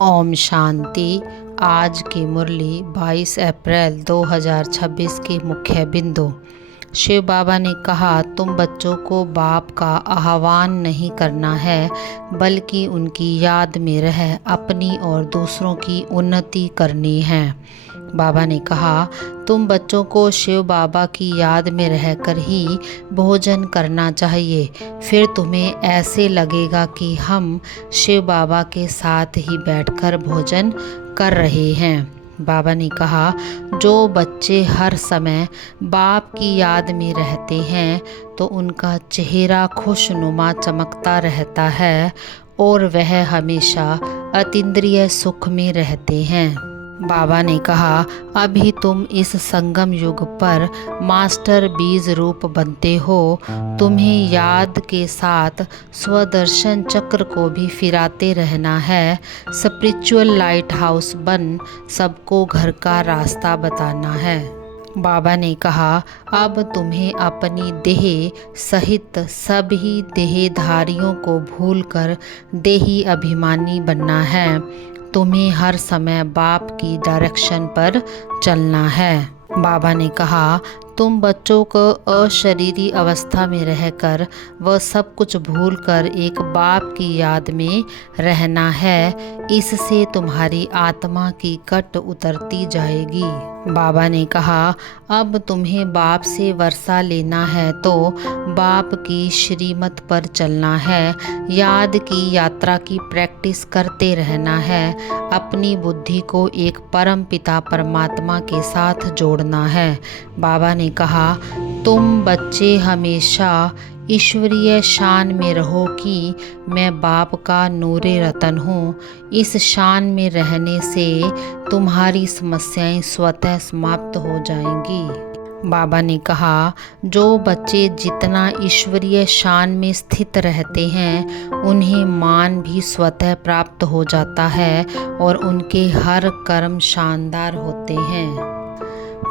ओम शांति। आज की मुरली 22 अप्रैल 2026 की मुख्य बिंदु। शिव बाबा ने कहा, तुम बच्चों को बाप का आह्वान नहीं करना है, बल्कि उनकी याद में रह अपनी और दूसरों की उन्नति करनी है। बाबा ने कहा, तुम बच्चों को शिव बाबा की याद में रहकर ही भोजन करना चाहिए। फिर तुम्हें ऐसे लगेगा कि हम शिव बाबा के साथ ही बैठकर भोजन कर रहे हैं। बाबा ने कहा, जो बच्चे हर समय बाप की याद में रहते हैं तो उनका चेहरा खुशनुमा चमकता रहता है और वह हमेशा अतीन्द्रिय सुख में रहते हैं। बाबा ने कहा, अभी तुम इस संगम युग पर मास्टर बीज रूप बनते हो। तुम्हें याद के साथ स्वदर्शन चक्र को भी फिराते रहना है। स्पिरिचुअल लाइट हाउस बन सबको घर का रास्ता बताना है। बाबा ने कहा, अब तुम्हें अपनी देह सहित सभी देहधारियों को भूलकर देही अभिमानी बनना है। तुम्हें हर समय बाप की डायरेक्शन पर चलना है। बाबा ने कहा, तुम बच्चों को अशरीरी अवस्था में रहकर वह सब कुछ भूलकर एक बाप की याद में रहना है। इससे तुम्हारी आत्मा की कट उतरती जाएगी। बाबा ने कहा, अब तुम्हें बाप से वर्षा लेना है तो बाप की श्रीमत पर चलना है। याद की यात्रा की प्रैक्टिस करते रहना है। अपनी बुद्धि को एक परम पिता परमात्मा के साथ जोड़ना है। बाबा ने कहा, तुम बच्चे हमेशा ईश्वरीय शान में रहो कि मैं बाप का नूरे रतन हूँ। इस शान में रहने से तुम्हारी समस्याएं स्वतः समाप्त हो जाएंगी। बाबा ने कहा, जो बच्चे जितना ईश्वरीय शान में स्थित रहते हैं उन्हें मान भी स्वतः प्राप्त हो जाता है और उनके हर कर्म शानदार होते हैं।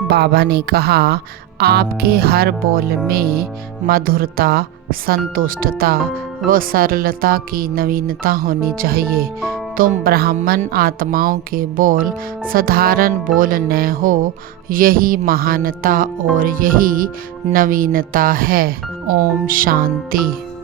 बाबा ने कहा, आपके हर बोल में मधुरता, संतुष्टता व सरलता की नवीनता होनी चाहिए। तुम ब्राह्मण आत्माओं के बोल साधारण बोल न हो। यही महानता और यही नवीनता है। ओम शांति।